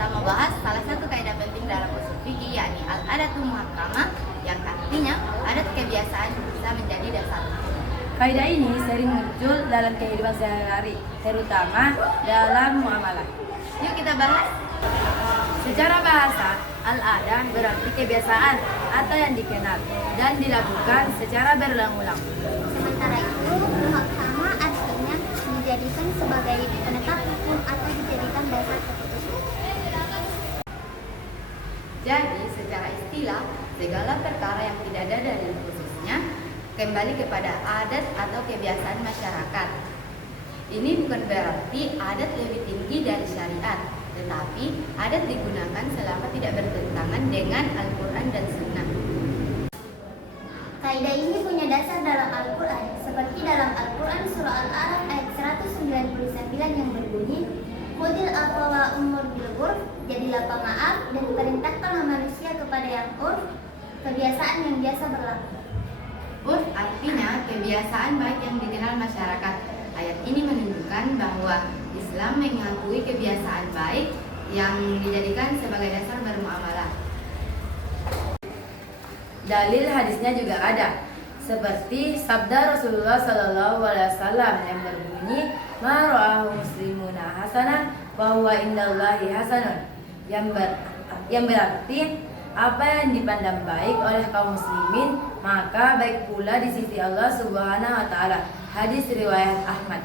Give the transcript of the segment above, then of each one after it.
pertama bahas salah satu kaidah penting dalam usul fikih, yakni al-adatu muhakkamah, yang artinya adat kebiasaan bisa menjadi dasar. Kaidah ini sering muncul dalam kehidupan sehari-hari, terutama dalam muamalah. Yuk kita bahas. Secara bahasa, al-adah berarti kebiasaan atau yang dikenal dan dilakukan secara berulang-ulang. Sementara itu, muhakkamah artinya dijadikan sebagai penetap hukum atau dijadikan dasar keputusan. Jadi, secara istilah, segala perkara yang tidak ada dalil khususnya kembali kepada adat atau kebiasaan masyarakat. Ini bukan berarti adat lebih tinggi dari syariat, tetapi adat digunakan selama tidak bertentangan dengan Al-Quran dan Sunnah. Kaidah ini punya dasar dalam Al-Quran, seperti dalam Al-Quran surah Al-A'raf ayat 199 yang berbunyi, Khudil afwa wa umur bil urf, jadilah pemaaf dan perintahkanlah manusia kepada yang urf, kebiasaan yang biasa berlaku. Urf artinya kebiasaan baik yang dikenal masyarakat. Ayat ini menunjukkan bahwa Islam mengakui kebiasaan baik yang dijadikan sebagai dasar bermuamalah. Dalil hadisnya juga ada, seperti sabda Rasulullah SAW yang berbunyi, "Ma ra'ahu muslimuna hasanan wa huwa indallahi hasanun," yang berarti apa yang dipandang baik oleh kaum muslimin maka baik pula di sisi Allah Subhanahu wa taala. Hadis riwayat Ahmad.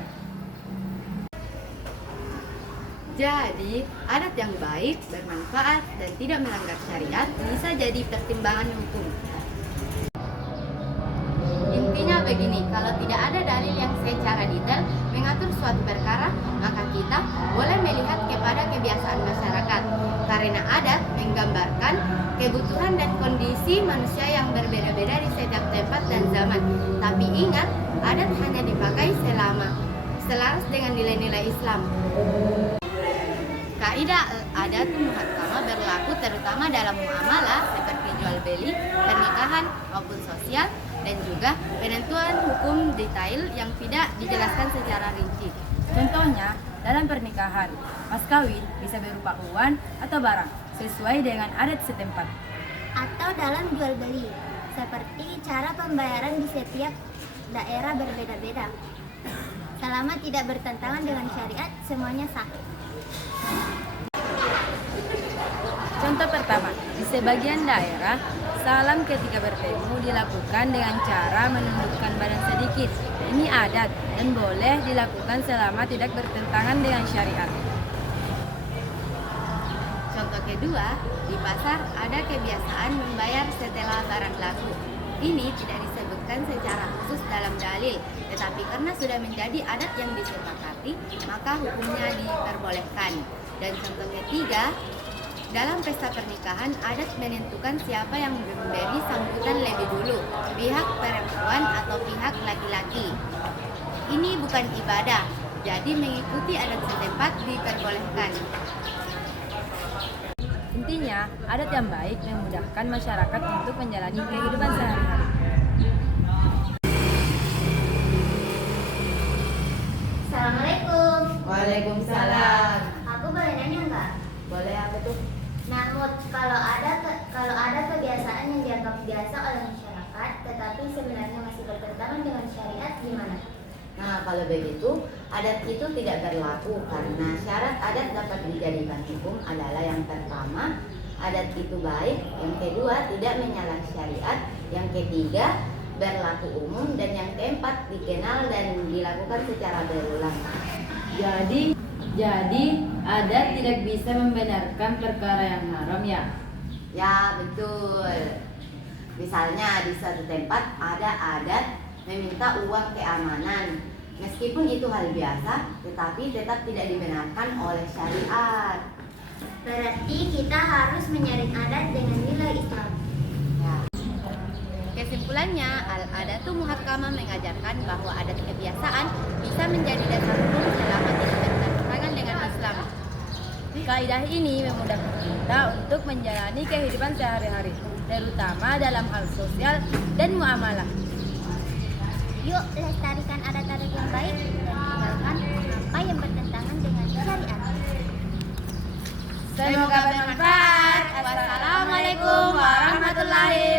Jadi, adat yang baik, bermanfaat, dan tidak melanggar syariat bisa jadi pertimbangan hukum. Intinya begini, kalau tidak ada dalil yang secara detail mengatur suatu perkara, maka kita boleh melihat kepada kebiasaan masyarakat. Karena adat menggambarkan kebutuhan dan kondisi manusia yang berbeda-beda di setiap tempat dan zaman. Tapi ingat, adat hanya dipakai selama selaras dengan nilai-nilai Islam. Kaidah adat muhakkamah berlaku terutama dalam muamalah seperti jual beli, pernikahan maupun sosial, dan juga penentuan hukum detail yang tidak dijelaskan secara rinci. Contohnya, dalam pernikahan, mas kawin bisa berupa uang atau barang sesuai dengan adat setempat. Atau dalam jual beli, seperti cara pembayaran di setiap daerah berbeda-beda. Selama tidak bertentangan dengan syariat, semuanya sah. Contoh pertama, di sebagian daerah, salam ketika bertemu dilakukan dengan cara menundukkan badan sedikit. Ini adat dan boleh dilakukan selama tidak bertentangan dengan syariat. Contoh kedua, di pasar ada kebiasaan membayar setelah barang laku. Ini tidak disebutkan secara khusus dalam dalil, tetapi karena sudah menjadi adat yang disepakati, maka hukumnya diperbolehkan. Dan contoh ketiga, dalam pesta pernikahan, adat menentukan siapa yang memberi sambutan lebih dulu, pihak perempuan atau pihak laki-laki. Ini bukan ibadah, jadi mengikuti adat setempat diperbolehkan. Intinya, adat yang baik memudahkan masyarakat untuk menjalani kehidupan sehari-hari. Assalamualaikum. Waalaikumsalam. Aku boleh nanya nggak? Boleh apa tuh? Nah, Mut, kalau ada kebiasaan yang dianggap biasa oleh masyarakat, tetapi sebenarnya masih bertentangan dengan syariat, gimana? Nah, kalau begitu, adat itu tidak berlaku karena syarat adat dapat dijadikan hukum adalah yang pertama, adat itu baik, yang kedua, tidak menyalahi syariat, yang ketiga, berlaku umum, dan yang keempat, dikenal dan dilakukan secara berulang. Jadi adat tidak bisa membenarkan perkara yang haram ya? Ya, betul. Misalnya di suatu tempat ada adat meminta uang keamanan. Meskipun itu hal biasa, tetapi tetap tidak dibenarkan oleh syariat. Berarti kita harus menyaring adat dengan nilai Islam. Ya. Kesimpulannya, al-adatu muhakkamah mengajarkan bahwa adat kebiasaan bisa menjadi dasar hukum selama tidak bertentangan dengan Islam. Kaidah ini memudahkan kita untuk menjalani kehidupan sehari-hari, terutama dalam hal sosial dan muamalah. Yuk, lestarikan adat-adat yang baik dan tinggalkan apa yang bertentangan dengan syariat. Semoga Bismillahirrahmanirrahim.